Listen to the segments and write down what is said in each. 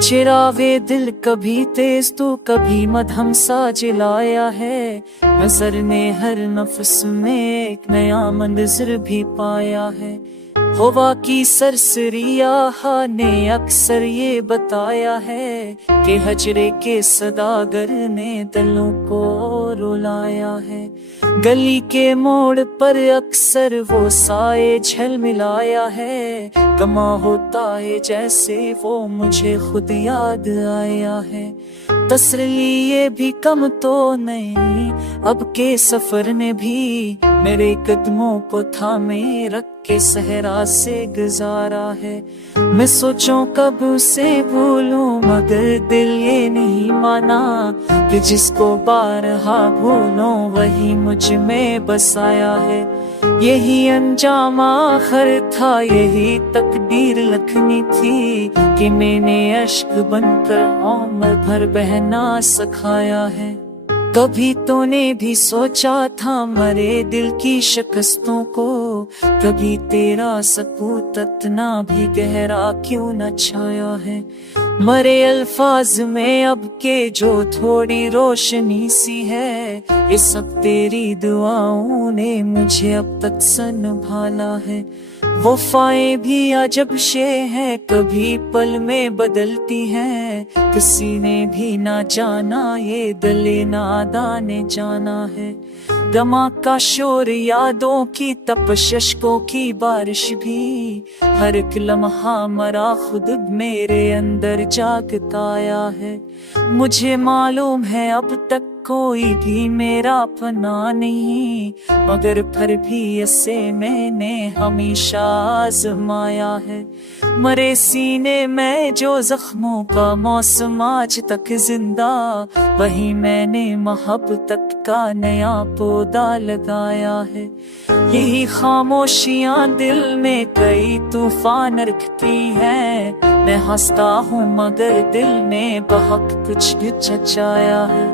चिरावे दिल कभी तेज तो कभी मध्यम सा जिलाया है। नजर ने हर नफ्स में एक नया मंजर भी पाया है। हवा की सरसरी आहा ने अक्सर ये बताया है कि हजरे के सदागर ने दिलों को रुलाया है। गली के मोड़ पर अक्सर वो साए झलमिलाया है। गमा होता है जैसे वो मुझे खुद याद आया है। तसल्ली ये भी कम तो नहीं, अब के सफर ने भी मेरे कदमों को थामे रख के सहरा से गुजारा है। मैं सोचूं कब उसे भूलूं मगर दिल ये नहीं माना कि जिसको बारहा भूलूं वही मुझ में बसाया है। यही अंजाम आखिर था, यही तकदीर लिखनी थी कि मैंने अश्क बनकर उम्र भर बहना सिखाया है। कभी तूने भी सोचा था मरे दिल की शिकस्तों को, कभी तेरा सकूत इतना भी गहरा क्यों न छाया है। मरे अल्फाज में अब के जो थोड़ी रोशनी सी है, ये सब तेरी दुआओं ने मुझे अब तक संभाला है। वफाएं भी अजब शे हैं, कभी पल में बदलती हैं। किसी ने भी ना जाना ये दिले नादा ने जाना है। गमा का शोर यादों की तपश अश्कों की बारिश भी, हर एक लम्हा मरा खुद मेरे अंदर जागता आया है। मुझे मालूम है अब तक कोई भी मेरा पना नहीं, मगर फिर भी इसे मैंने हमेशा आजमाया है। मरे सीने में जो जख्मों का मौसम आज तक जिंदा, वही मैंने मोहब्बत का नया पौधा लगाया है। यही खामोशियां दिल में कई तूफान रखती हैं। मैं हंसता हूँ मगर दिल में बहुत कुछ छचाया है।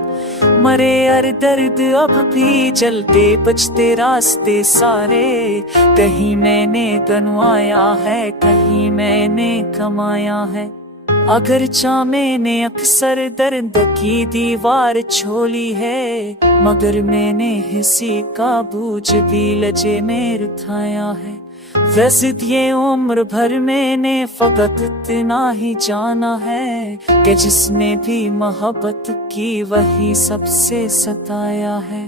मरे हर दर्द अब भी जलते बचते रास्ते सारे, कहीं मैंने गनवाया है कहीं मैंने कमाया है। अगर चा मैंने अक्सर दर्द की दीवार छोली है, मगर मैंने हिस्से का बोझ भी लजे में उठाया है। वैसे ये उम्र भर मैंने फकत इतना ही जाना है कि जिसने भी मोहब्बत की वही सबसे सताया है।